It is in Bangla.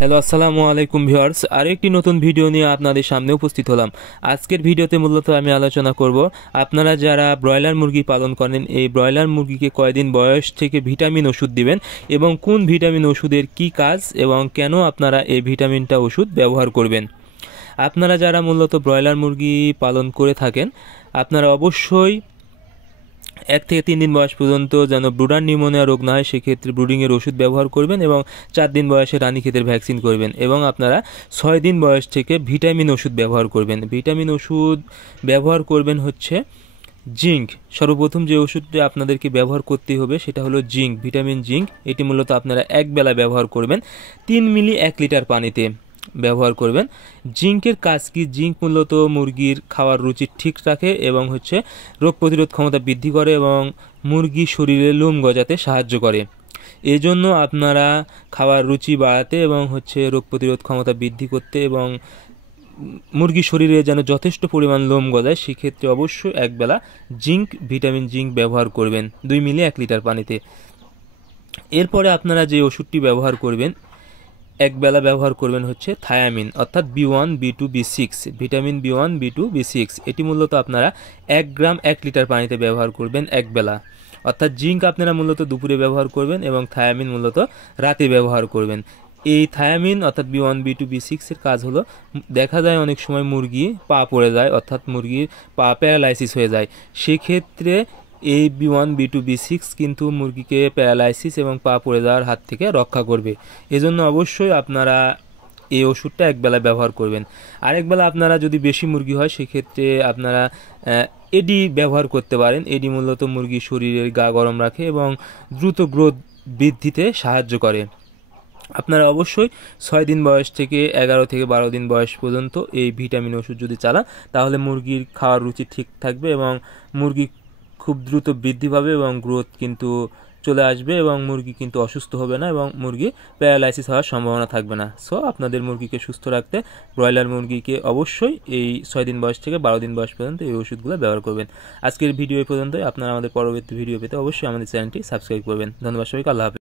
হ্যালো, আসসালামু আলাইকুম ভিউয়ার্স। আরেকটি নতুন ভিডিও নিয়ে আপনাদের সামনে উপস্থিত হলাম। আজকের ভিডিওতে মূলত আমি আলোচনা করব আপনারা যারা ব্রয়লার মুরগি পালন করেন এই ব্রয়লার মুরগিকে কয়দিন বয়স থেকে ভিটামিন ওষুধ দিবেন এবং কোন ভিটামিন ওষুধের কি কাজ এবং কেন আপনারা এই ভিটামিনটা ওষুধ ব্যবহার করবেন। আপনারা যারা মূলত ব্রয়লার মুরগি পালন করে থাকেন আপনারা অবশ্যই 1 থেকে 3 দিন বয়স পর্যন্ত যেন ব্রুডার নিউমোনিয়া রোগ না হয় সেক্ষেত্রে ব্রুডিংয়ের ওষুধ ব্যবহার করবেন এবং 4 দিন বয়সে রানীক্ষেতের ভ্যাকসিন করবেন এবং আপনারা 6 দিন বয়স থেকে ভিটামিন ওষুধ ব্যবহার করবেন। ভিটামিন ওষুধ ব্যবহার করবেন হচ্ছে জিঙ্ক। সর্বপ্রথম যে ওষুধটি আপনাদেরকে ব্যবহার করতে হবে সেটা হলো জিঙ্ক, ভিটামিন জিঙ্ক। এটি মূলত আপনারা এক বেলা ব্যবহার করবেন 3 মিলি 1 লিটার পানিতে ব্যবহার করবেন। জিঙ্কের কাজ কি? জিঙ্ক মূলত মুরগির খাওয়ার রুচি ঠিক রাখে এবং রোগ প্রতিরোধ ক্ষমতা বৃদ্ধি করে এবং মুরগি শরীরে লোম গজাতে সাহায্য করে। এই জন্য আপনারা খাওয়ার রুচি বাড়াতে এবং রোগ প্রতিরোধ ক্ষমতা বৃদ্ধি করতে এবং মুরগির শরীরে যেন যথেষ্ট পরিমাণ লোম গজায় সেক্ষেত্রে অবশ্যই একবেলা জিঙ্ক, ভিটামিন জিঙ্ক ব্যবহার করবেন 2 মিলি 1 লিটার পানিতে। এরপরে আপনারা যে ওষুধটি ব্যবহার করবেন একবেলা ব্যবহার করবেন থায়ামিন, অর্থাৎ B1 B2 B6, vitamin B1 B2 B6। এটি মূলত আপনারা 1 গ্রাম 1 লিটার পানিতে ব্যবহার করবেন একবেলা। অর্থাৎ জিঙ্ক আপনারা মূলত দুপুরে ব্যবহার করবেন এবং থায়ামিন মূলত রাতে ব্যবহার করবেন। এই থায়ামিন অর্থাৎ B1 B2 B6 এর কাজ হলো, দেখা যায় অনেক সময় মুরগি পা পড়ে যায় অর্থাৎ মুরগির পা প্যারালাইসিস হয়ে যায়, সেক্ষেত্রে এই B1 B2 B6 কিন্তু মুরগিকে প্যারালাইসিস এবং পা পড়ে যাওয়ার হাত থেকে রক্ষা করবে। এজন্য অবশ্যই আপনারা এই ওষুধটা একবেলা ব্যবহার করবেন। আরেকবেলা আপনারা যদি বেশি মুরগি হয় সেক্ষেত্রে আপনারা এডি ব্যবহার করতে পারেন। এডি মূলত মুরগির শরীরের গা গরম রাখে এবং দ্রুত গ্রোথ বৃদ্ধিতে সাহায্য করে। আপনারা অবশ্যই 6 দিন বয়স থেকে 11 থেকে 12 দিন বয়স পর্যন্ত এই ভিটামিন ওষুধ যদি চালান তাহলে মুরগির খাওয়ার রুচি ঠিক থাকবে এবং মুরগি খুব দ্রুত বৃদ্ধি পাবে এবং গ্রোথ কিন্তু চলে আসবে এবং মুরগি কিন্তু অসুস্থ হবে না এবং মুরগি প্যারালাইসিস হওয়ার সম্ভাবনা থাকবে না। সো আপনাদের মুরগিকে সুস্থ রাখতে ব্রয়লার মুরগিকে অবশ্যই এই 6 দিন বয়স থেকে 12 দিন বয়স পর্যন্ত এই ওষুধগুলো ব্যবহার করবেন। আজকের ভিডিও এই পর্যন্তই। আপনারা আমাদের পরবর্তী ভিডিও পেতে অবশ্যই আমাদের চ্যানেলটি সাবস্ক্রাইব করবেন। ধন্যবাদ সবাইকে। আল্লাহ হাফেজ।